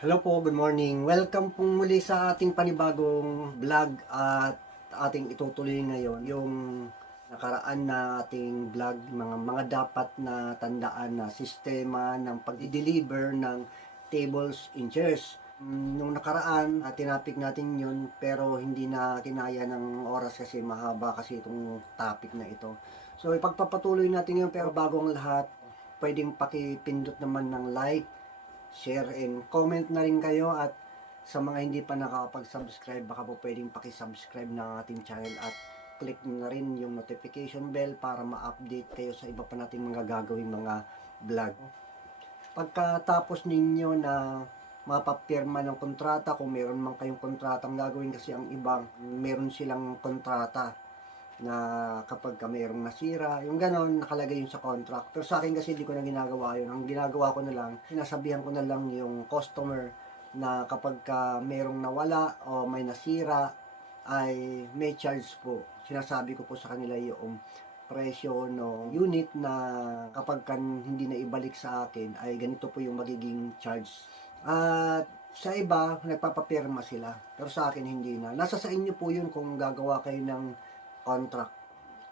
Hello po, good morning. Welcome pong muli sa ating panibagong vlog at ating itutuloy ngayon yung nakaraan na ating vlog, mga dapat na tandaan na sistema ng pag-deliver ng tables and chairs. Nung nakaraan, tinapik natin yun pero hindi na kinaya ng oras kasi mahaba kasi itong topic na ito. So ipagpapatuloy natin yun pero bago ang lahat, pwedeng pakipindot naman ng like, share and comment na rin kayo at sa mga hindi pa nakakapag-subscribe baka po pwedeng paki-subscribe ng ating channel at click na rin yung notification bell para ma-update kayo sa iba pa nating mga gagawing mga vlog. Pagkatapos ninyo na mapapirma ng kontrata, kung meron man kayong kontratang gagawin kasi ang ibang meron silang kontrata na kapag ka mayroong nasira, yung ganon, nakalagay yun sa contract. Pero sa akin kasi hindi ko na ginagawa yun. Ang ginagawa ko na lang, sinasabihan ko na lang yung customer na kapag ka mayroong nawala o may nasira, ay may charge po. Sinasabi ko po sa kanila yung presyo ng unit na kapag ka hindi na ibalik sa akin, ay ganito po yung magiging charge. At sa iba, nagpapapirma sila. Pero sa akin, hindi na. Nasa sa inyo po yun kung gagawa kayo ng contract.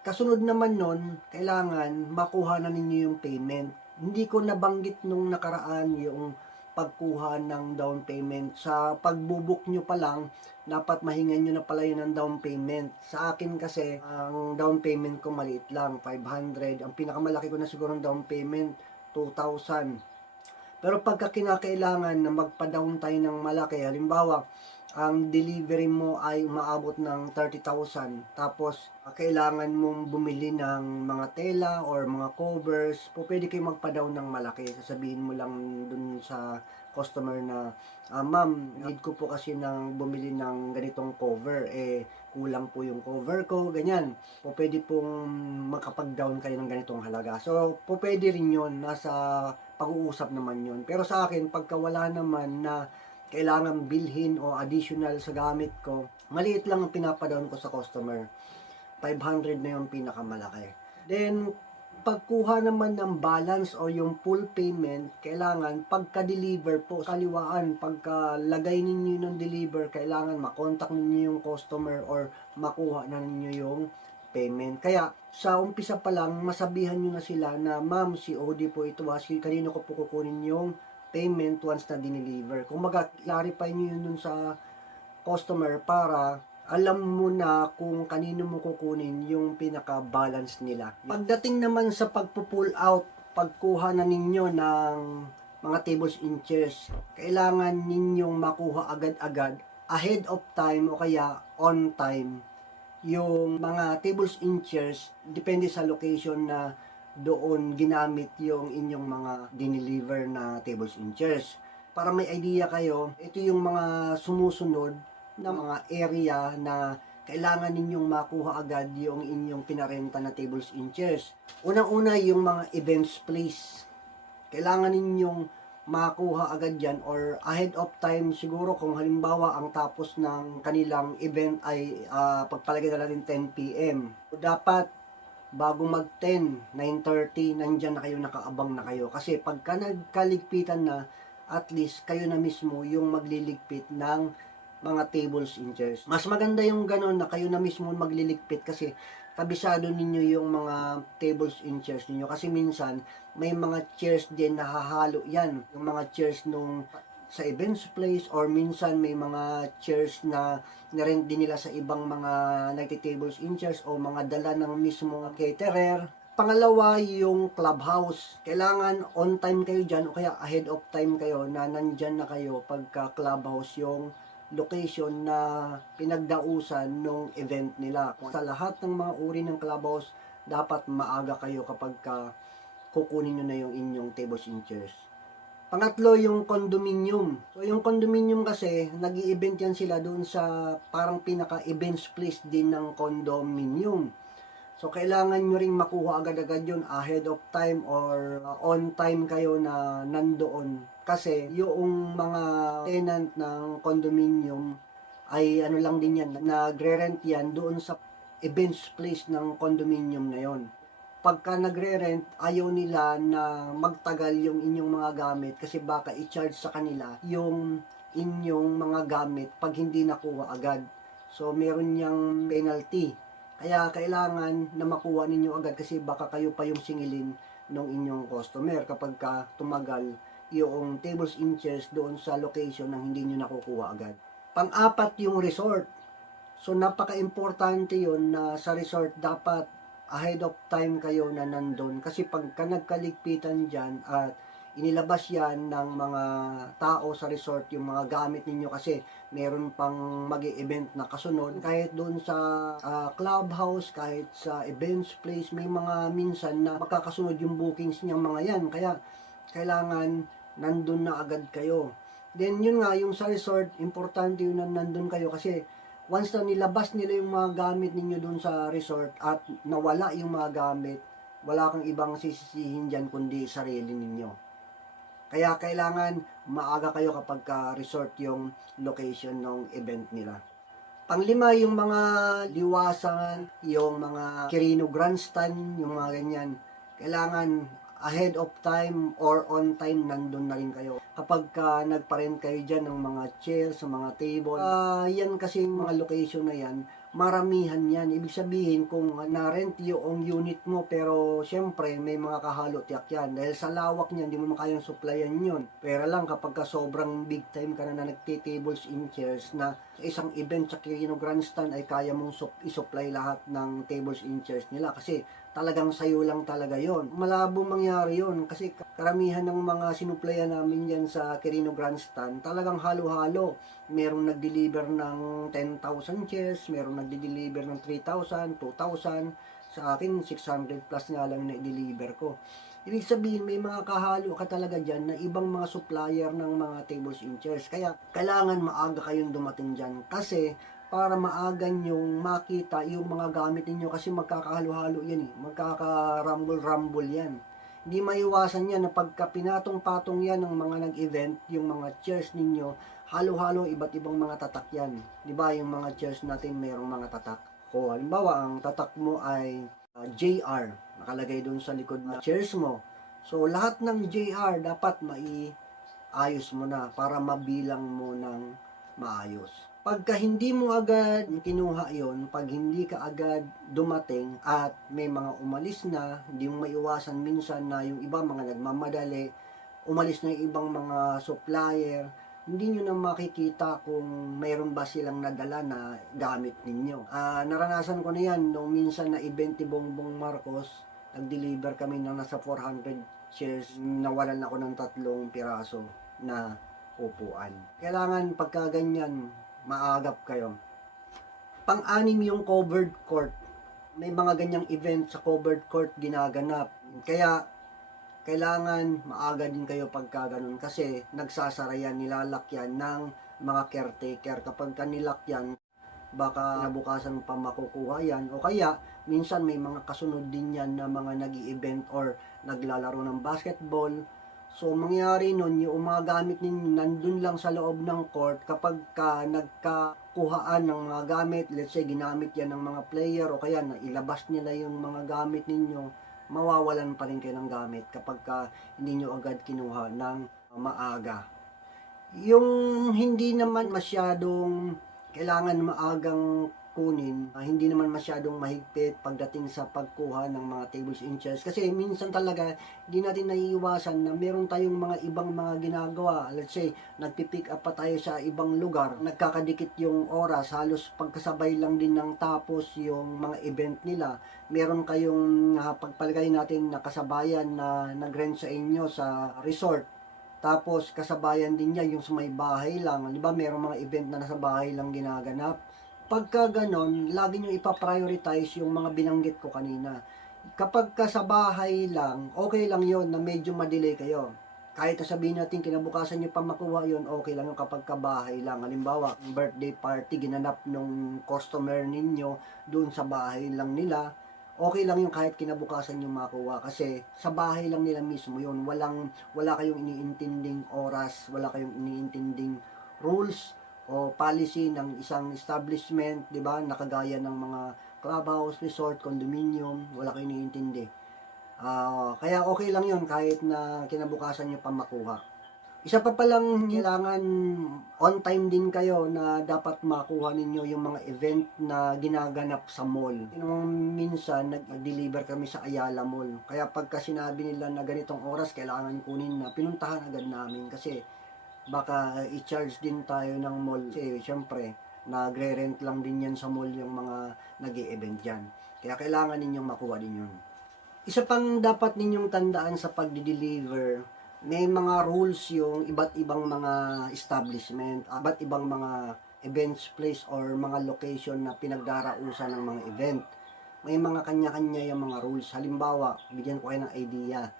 Kasunod naman nun, kailangan makuha na ninyo yung payment. Hindi ko nabanggit nung nakaraan yung pagkuha ng down payment. Sa pagbubuk nyo pa lang, dapat mahingan nyo na pala yun ng down payment. Sa akin kasi, ang down payment ko maliit lang, 500. Ang pinakamalaki ko na siguro ng down payment, 2,000. Pero pagka kinakailangan na magpa-down tayo ng malaki, halimbawa, ang delivery mo ay umaabot ng 30,000 tapos kailangan mong bumili ng mga tela or mga covers, pwede kayo magpa-down ng malaki. Sasabihin mo lang dun sa customer na ma'am, need ko po kasi ng bumili ng ganitong cover, kulang po yung cover ko, ganyan. Pwede pong makapag-down kayo ng ganitong halaga. So pwede rin yun, nasa pag-uusap naman yun. Pero sa akin, pagka wala naman na kailangan bilhin o additional sa gamit ko, maliit lang ang pinapadown ko sa customer. 500 na yung pinakamalaki. Then, pagkuha naman ng balance o yung full payment, kailangan pagka-deliver po, kaliwaan, pagkalagay ninyo ng deliver, kailangan makontak ninyo yung customer or makuha na ninyo yung payment. Kaya, sa umpisa pa lang, masabihan nyo na sila na, ma'am, si OD po ito, kanino ko po kukunin yung payment once na dineliver. Kung mag-clarify nyo yun dun sa customer para alam mo na kung kanino mo kukunin yung pinaka-balance nila. Pagdating naman sa pagpo-pull out, pagkuha na ninyo ng mga tables and chairs, kailangan ninyong makuha agad-agad, ahead of time o kaya on time, yung mga tables and chairs, depende sa location na doon ginamit yung inyong mga dineliver na tables and chairs. Para may idea kayo, ito yung mga sumusunod na mga area na kailangan ninyong makuha agad yung inyong pinarenta na tables and chairs. Unang-una yung mga events place. Kailangan ninyong makuha agad yan or ahead of time siguro kung halimbawa ang tapos ng kanilang event ay pagpalagay na natin 10 p.m. Dapat bago mag-10, 9:30, nandyan na kayo, nakaabang na kayo. Kasi pagka nagkaligpitan na, at least kayo na mismo yung magliligpit ng mga tables and chairs. Mas maganda yung ganon na kayo na mismo magliligpit kasi kabisado ninyo yung mga tables and chairs ninyo. Kasi minsan, may mga chairs din na hahalo yan. Yung mga chairs nung sa events place or minsan may mga chairs na nirent din nila sa ibang mga nagtitables in chairs o mga dala ng mismo caterer. Pangalawa, yung clubhouse. Kailangan on time kayo dyan o kaya ahead of time kayo na nandyan na kayo pagka clubhouse yung location na pinagdausan ng event nila. Sa lahat ng mga uri ng clubhouse, dapat maaga kayo kapag kukunin nyo na yung inyong tables and chairs. Pangatlo, yung condominium. So, yung condominium kasi, nag-i-event yan sila doon sa parang pinaka-events place din ng condominium. So, kailangan nyo ring makuha agad-agad yun ahead of time or on time kayo na nandoon. Kasi, yung mga tenant ng condominium ay ano lang din yan, nagre-rent yan doon sa events place ng condominium na yon. pagka nagre-rent, ayaw nila na magtagal yung inyong mga gamit kasi baka i-charge sa kanila yung inyong mga gamit pag hindi nakuha agad. So, meron niyang penalty. Kaya kailangan na makuha ninyo agad kasi baka kayo pa yung singilin ng inyong customer kapag ka tumagal yung tables and chairs doon sa location na hindi nyo nakukuha agad. Pang-apat yung resort. So, napaka-importante yun na sa resort dapat ahead of time kayo na nandun. Kasi pagka nagkaligpitan dyan at inilabas yan ng mga tao sa resort, yung mga gamit ninyo kasi meron pang mag-event na kasunod. Kahit doon sa clubhouse, kahit sa events place, may mga minsan na makakasunod yung bookings niyang mga yan. Kaya kailangan nandun na agad kayo. Then yun nga, yung sa resort, importante yun na nandun kayo kasi once na nilabas nila yung mga gamit ninyo dun sa resort at nawala yung mga gamit, wala kang ibang sisisihin dyan kundi sarili ninyo. Kaya kailangan maaga kayo kapag resort yung location ng event nila. Panglima, yung mga liwasan, yung mga Quirino Grandstand, yung mga ganyan. Kailangan ahead of time or on time nandun na rin kayo. Kapag nagpa-rent kayo dyan ng mga chairs, mga table, yan kasi mga location na yan, maramihan yan. Ibig sabihin, kung na-rent yung unit mo, pero syempre, may mga kahalo tiyak yan. Dahil sa lawak niyan, hindi mo makayang supplyan yun. Pero lang, kapag sobrang big time ka na nagtitables in chairs na isang event sa Quirino Grandstand ay kaya mong i-supply lahat ng tables in chairs nila kasi talagang sayo lang talaga yon. Malabo mangyari yon kasi karamihan ng mga sinuplayan namin yan sa Quirino Grandstand talagang halo-halo. Merong nag-deliver ng 10,000 chairs, merong nag-deliver ng 3,000, 2,000. Sa akin, 600 plus nga lang na-deliver ko. Ibig sabihin, may mga kahalo ka talaga dyan na ibang mga supplier ng mga tables and chairs. Kaya, kailangan maaga kayong dumating dyan. Kasi, para maaga nyong makita yung mga gamit ninyo kasi magkakahalo-halo yan eh. Magkaka-rumble-rumble yan. Hindi maiwasan yan na pagka pinatong-patong yan ng mga nag-event, yung mga chairs ninyo, halo-halo, iba't ibang mga tatak yan. Diba yung mga chairs natin mayroong mga tatak. O halimbawa, ang tatak mo ay JR, nakalagay doon sa likod ng chairs mo. So, lahat ng JR dapat maiayos mo na para mabilang mo ng maayos. Pagka hindi mo agad kinuha yon, pag hindi ka agad dumating at may mga umalis na, hindi mo maiwasan minsan na yung iba mga nagmamadali, umalis na yung ibang mga supplier, hindi nyo na makikita kung mayroon ba silang nadala na gamit ninyo. Naranasan ko na yan nung minsan na event ni Bongbong Marcos, nag-deliver kami ng nasa 400 chairs, nawalan ako ng 3 piraso na upuan. Kailangan pagka ganyan, maagap kayo. Pang-anim yung covered court. May mga ganyang event sa covered court ginaganap. Kaya, kailangan maaga din kayo pagka ganun kasi nagsasara yan, nilalakyan ng mga caretaker. Kapag nilakyan, baka nabukasan pa makukuha yan. O kaya, minsan may mga kasunod din yan na mga nag-i-event or naglalaro ng basketball. So, mangyari nun, yung mga gamit ninyo nandun lang sa loob ng court kapag nagkakuhaan ng mga gamit, let's say, ginamit yan ng mga player o kaya nailabas nila yung mga gamit ninyo, mawawalan pa rin kayo ng gamit kapag hindi nyo agad kinuha ng maaga. Yung hindi naman masyadong kailangan maagang kunin, hindi naman masyadong mahigpit pagdating sa pagkuha ng mga tables and chairs kasi minsan talaga hindi natin naiiwasan na meron tayong mga ibang mga ginagawa. Let's say, nagpipick up pa tayo sa ibang lugar, nagkakadikit yung oras, halos pagkasabay lang din ng tapos yung mga event nila. Meron kayong pagpalagay natin na kasabayan na nag-rent sa inyo sa resort, tapos kasabayan din niya yung sa may bahay lang. Di ba merong mga event na nasa bahay lang ginaganap? Pagka ganon, lagi nyo ipaprioritize yung mga binanggit ko kanina. Kapag sa bahay lang, okay lang yon na medyo madelay kayo. Kahit sabihin natin kinabukasan nyo pa makuha yon, okay lang yung kapag bahay lang. Halimbawa, birthday party ginanap nung customer ninyo doon sa bahay lang nila, okay lang yung kahit kinabukasan yung makuha kasi sa bahay lang nila mismo yun. Wala kayong iniintinding oras, wala kayong iniintinding rules o policy ng isang establishment, di ba? Nakagaya ng mga clubhouse, resort, condominium, wala kayong iniintindi. Kaya okay lang yun kahit na kinabukasan nyo pa makuha. Isa pa palang kailangan on time din kayo na dapat makuha ninyo yung mga event na ginaganap sa mall. Nung minsan, nag-deliver kami sa Ayala Mall. Kaya pagka sinabi nila na ganitong oras kailangan kunin na, pinuntahan agad namin kasi baka i-charge din tayo ng mall. Kasi syempre, nagre-rent lang din yan sa mall yung mga nag-e-event dyan. Kaya kailangan ninyong makuha din yun. Isa pang dapat ninyong tandaan sa pagdi-deliver, may mga rules yung iba't ibang mga establishment, iba't ibang mga events place or mga location na pinagdarausan ng mga event. May mga kanya-kanya yung mga rules. Halimbawa, bigyan ko kayo ng idea.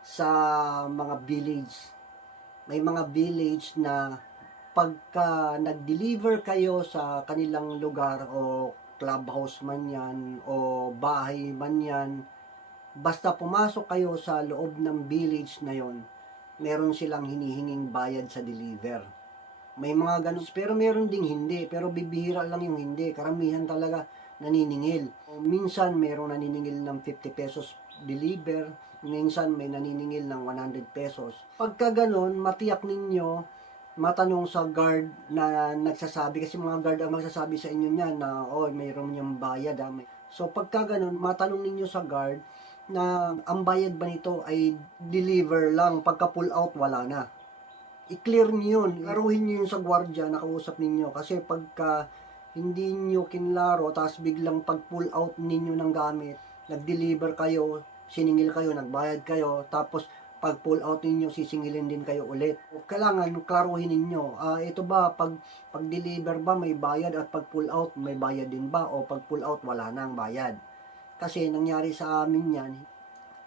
Sa mga village, may mga village na pagka nag-deliver kayo sa kanilang lugar o clubhouse man yan o bahay man yan, basta pumasok kayo sa loob ng village na yon, meron silang hinihinging bayad sa deliver. May mga ganun, pero meron ding hindi, pero bibihira lang yung hindi. Karamihan talaga naniningil. Minsan merong naniningil ng 50 pesos deliver, minsan may naniningil ng 100 pesos. Pagka ganun, matiyak ninyo, matanong sa guard na nagsasabi, kasi mga guard ang magsasabi sa inyo niyan na, oh, mayroon yung bayad. So pagka ganun, matanong ninyo sa guard na ang bayad ba nito ay deliver lang, pagka pull out wala na. I-clear niyo yun, laruhin niyo yun sa gwardiya na kausap ninyo, kasi pagka hindi niyo kinlaro, tapos biglang pag pull out ninyo ng gamit, nag-deliver kayo, siningil kayo, nagbayad kayo, tapos pag pull out ninyo, sisingilin din kayo ulit. Kailangan klaruhin ninyo, ito ba, pag deliver ba may bayad at pag pull out may bayad din ba, o pag pull out wala nang bayad. Kasi nangyari sa amin yan,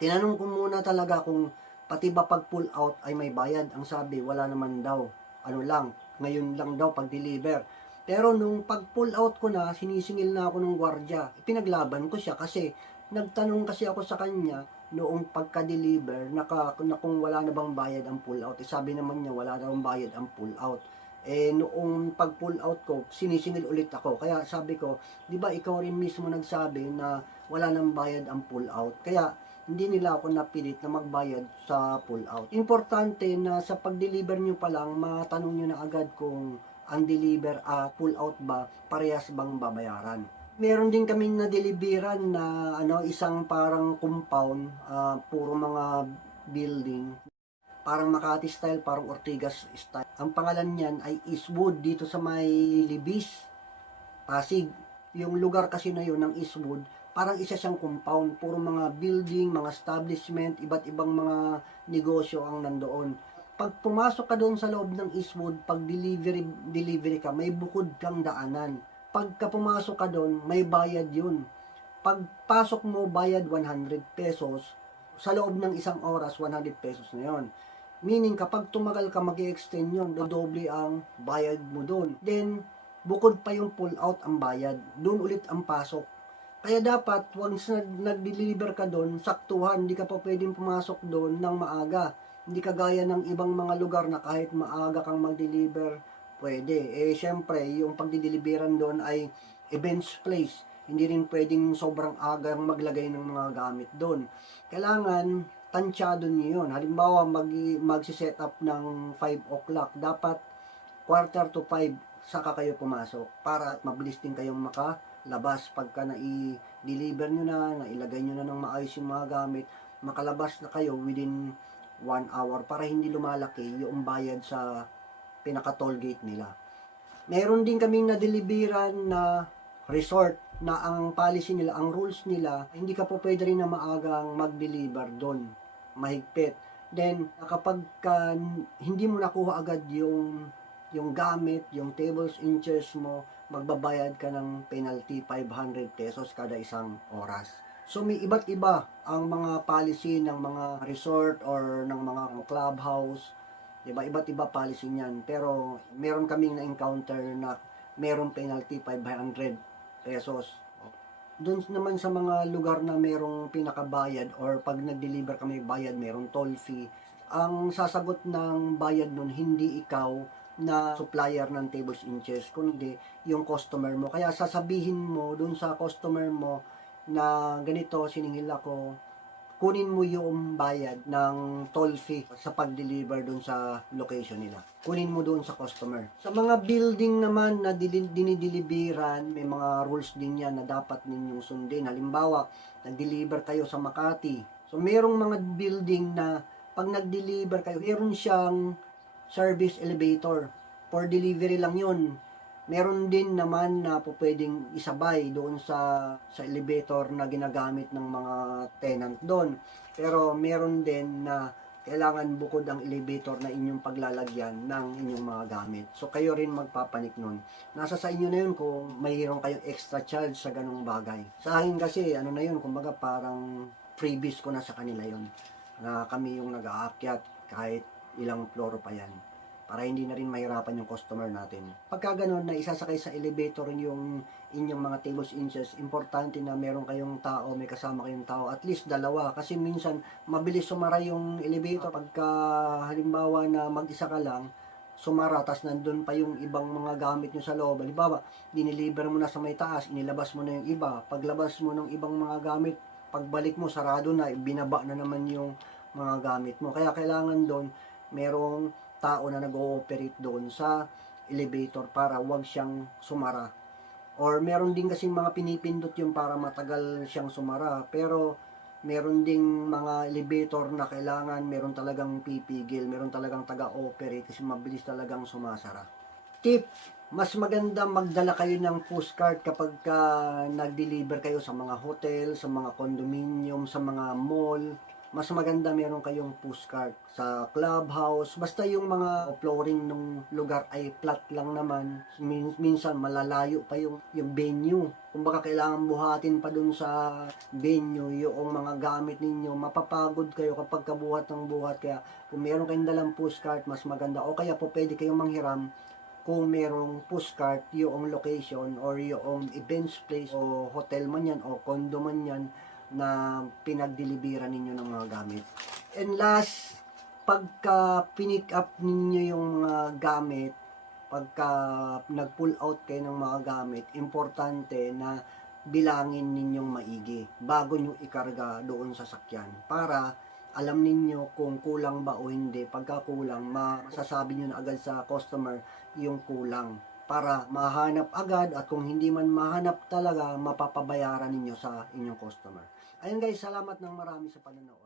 tinanong ko muna talaga kung pati ba pag pull out ay may bayad. Ang sabi, wala naman daw. Ano lang, ngayon lang daw pag deliver. Pero nung pag pull out ko na, sinisingil na ako ng gwardiya. Pinaglaban ko siya kasi nagtanong kasi ako sa kanya noong pagka-deliver na kung wala na bang bayad ang pull out. Sabi naman niya wala na bang bayad ang pull out. Noong pag pull out ko, sinisingil ulit ako. Kaya sabi ko, di ba ikaw rin mismo nagsabi na wala nang bayad ang pull out. Kaya hindi nila ako napilit na magbayad sa pull out. Importante na sa pag-deliver nyo pa lang, matanong nyo na agad kung ang deliver at pull out ba, parehas bang babayaran. Meron din kaming na-deliveran na isang parang compound, puro mga building. Parang Makati style, parang Ortigas style. Ang pangalan niyan ay Eastwood dito sa may Libis, Pasig. Yung lugar kasi na yun ng Eastwood, parang isa siyang compound, puro mga building, mga establishment, iba't ibang mga negosyo ang nandoon. Pag pumasok ka doon sa loob ng Eastwood, pag delivery ka, may bukod kang daanan. Pagka pumasok ka doon, may bayad yun. Pagpasok mo, bayad 100 pesos. Sa loob ng isang oras, 100 pesos na yon. Meaning, kapag tumagal ka, mag-extend yun, dodoble ang bayad mo doon. Then, bukod pa yung pull out ang bayad. Doon ulit ang pasok. Kaya dapat, once nag-deliver ka doon, saktuhan, hindi ka pa pwedeng pumasok doon ng maaga. Hindi kagaya ng ibang mga lugar na kahit maaga kang mag-deliver, pwede. Syempre, yung pagdideliveran doon ay events place. Hindi rin pwedeng sobrang agang maglagay ng mga gamit doon. Kailangan, tansyado nyo yun. Halimbawa, magsiset up ng 5 o'clock. Dapat, 4:45, saka kayo pumasok. Para mabilis din kayong makalabas. Pagka na-deliver nyo na, nailagay nyo na ng maayos yung mga gamit, makalabas na kayo within 1 hour para hindi lumalaki yung bayad sa pinaka-toll gate nila. Meron din kaming na-deliveran na resort na ang policy nila, ang rules nila, hindi ka po pwede rin na maagang mag-deliver doon. Mahigpit. Then, kapag hindi mo nakuha agad yung gamit, yung tables and chairs mo, magbabayad ka ng penalty 500 pesos kada isang oras. So, may iba't iba ang mga policy ng mga resort or ng mga clubhouse. Diba? Iba't iba policy niyan. Pero, meron kaming na-encounter na merong penalty 500 pesos. Doon naman sa mga lugar na merong pinakabayad or pag nag-deliver kami bayad, merong toll fee. Ang sasagot ng bayad nun, hindi ikaw na supplier ng tables and chairs, kundi yung customer mo. Kaya sasabihin mo dun sa customer mo na ganito, siningil ako, kunin mo yung bayad ng toll fee sa pag-deliver doon sa location nila. Kunin mo doon sa customer. Sa mga building naman na dinideliveran, may mga rules din yan na dapat ninyong sundin. Halimbawa, nag-deliver kayo sa Makati. So, merong mga building na pag nag-deliver kayo, meron siyang service elevator. For delivery lang yun. Meron din naman na pwedeng isabay doon sa elevator na ginagamit ng mga tenant doon. Pero meron din na kailangan bukod ang elevator na inyong paglalagyan ng inyong mga gamit. So kayo rin magpapanik nun. Nasa sa inyo na yun kung mayroon kayong extra charge sa ganung bagay. Sa akin kasi ano na yun, kumbaga parang freebies ko na sa kanila yun. Na kami yung nag-aakyat kahit ilang floor pa yan, para hindi na rin mahirapan yung customer natin. Pagka ganun na isasakay sa elevator yung inyong mga tables inches, importante na meron kayong tao, may kasama kayong tao, at least dalawa. Kasi minsan, mabilis sumara yung elevator. Pagka halimbawa na mag-isa ka lang, sumara, tas nandun pa yung ibang mga gamit nyo sa loob. Halimbawa, dineliver mo na sa may taas, inilabas mo na yung iba. Paglabas mo ng ibang mga gamit, pagbalik mo, sarado na, binaba na naman yung mga gamit mo. Kaya kailangan doon, merong tao na nag-ooperate doon sa elevator para wag siyang sumara. Or meron din kasing mga pinipindot yung para matagal siyang sumara. Pero meron ding mga elevator na kailangan meron talagang pipigil, meron talagang taga-operate kasi mabilis talagang sumasara. Tip, mas maganda magdala kayo ng postcard kapag nag-deliver kayo sa mga hotel, sa mga condominium, sa mga mall. Mas maganda meron kayong postcard sa clubhouse. Basta yung mga flooring ng lugar ay flat lang naman. Minsan malalayo pa yung venue. Kumbaga kailangan buhatin pa dun sa venue yung mga gamit ninyo. Mapapagod kayo kapag kabuhat ng buhat. Kaya kung meron kayong dalang postcard, mas maganda. O kaya po pwede kayong manghiram kung merong postcard yung location or yung events place o hotel man yan o condo man yan na pinagdeliveran ninyo ng mga gamit. And last, pagka pinick up ninyo yung mga gamit, pagka nag-pull out kayo ng mga gamit, importante na bilangin ninyong maigi bago nyo ikarga doon sa sakyan para alam ninyo kung kulang ba o hindi. Pagka kulang, masasabi nyo na agad sa customer yung kulang para mahanap agad, at kung hindi man mahanap talaga, mapapabayaran ninyo sa inyong customer. Ayun guys, salamat ng marami sa panonood.